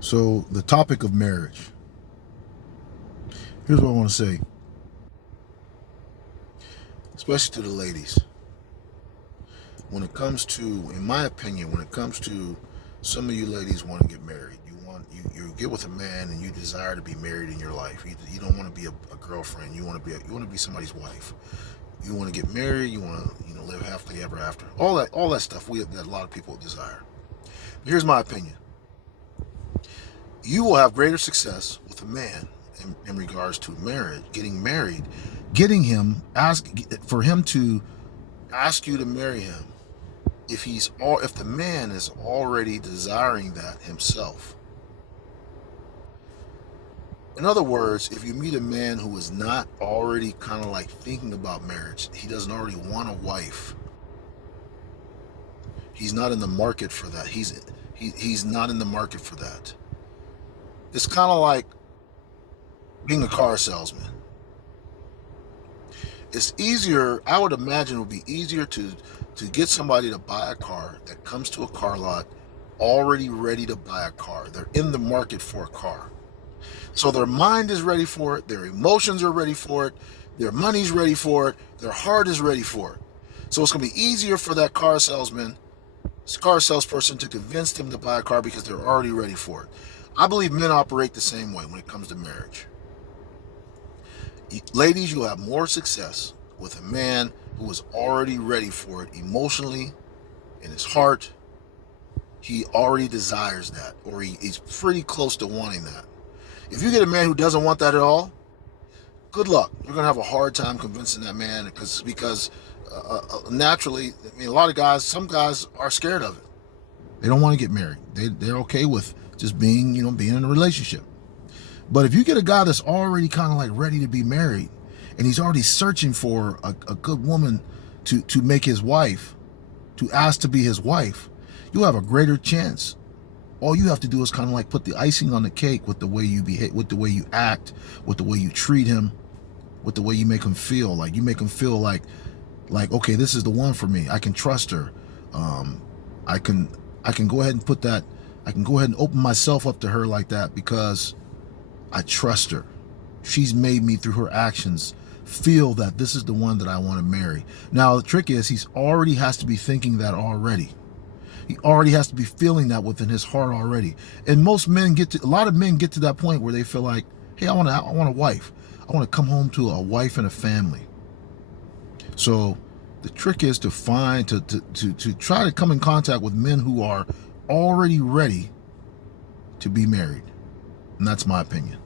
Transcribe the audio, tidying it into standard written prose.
So, the topic of marriage. Here's what I want to say, especially to the ladies. When it comes to, in my opinion, when it comes to some of you ladies want to get married, you get with a man and you desire to be married in your life. You don't want to be a girlfriend. You want to be somebody's wife. You want to get married. You want to live happily ever after. All that stuff that a lot of people desire. But here's my opinion. You will have greater success with a man in regards to marriage, getting married, getting him for him to ask you to marry him if the man is already desiring that himself. In other words, if you meet a man who is not already kind of like thinking about marriage, he doesn't already want a wife. He's not in the market for that. He's not in the market for that. It's kind of like being a car salesman. It's easier, I would imagine it would be easier to get somebody to buy a car that comes to a car lot already ready to buy a car. They're in the market for a car. So their mind is ready for it, their emotions are ready for it, their money's ready for it, their heart is ready for it. So it's going to be easier for that car salesperson to convince them to buy a car because they're already ready for it. I believe men operate the same way when it comes to marriage. Ladies, you'll have more success with a man who is already ready for it emotionally, in his heart. He already desires that, or he's pretty close to wanting that. If you get a man who doesn't want that at all, good luck. You're going to have a hard time convincing that man because naturally, a lot of guys, some guys are scared of it. They don't want to get married. They're okay with just being in a relationship. But if you get a guy that's already kind of like ready to be married and he's already searching for a good woman to make his wife, to ask to be his wife, you'll have a greater chance. All you have to do is kind of like put the icing on the cake with the way you behave, with the way you act, with the way you treat him, with the way you make him feel. Like you make him feel like okay, this is the one for me. I can trust her. I can go ahead and put that. I can go ahead and open myself up to her like that because I trust her. She's made me through her actions feel that this is the one that I want to marry. Now the trick is he already has to be thinking that already. He already has to be feeling that within his heart already. And a lot of men get to that point where they feel like, hey, I want a wife. I want to come home to a wife and a family. So the trick is to try to come in contact with men who are already ready to be married. And that's my opinion.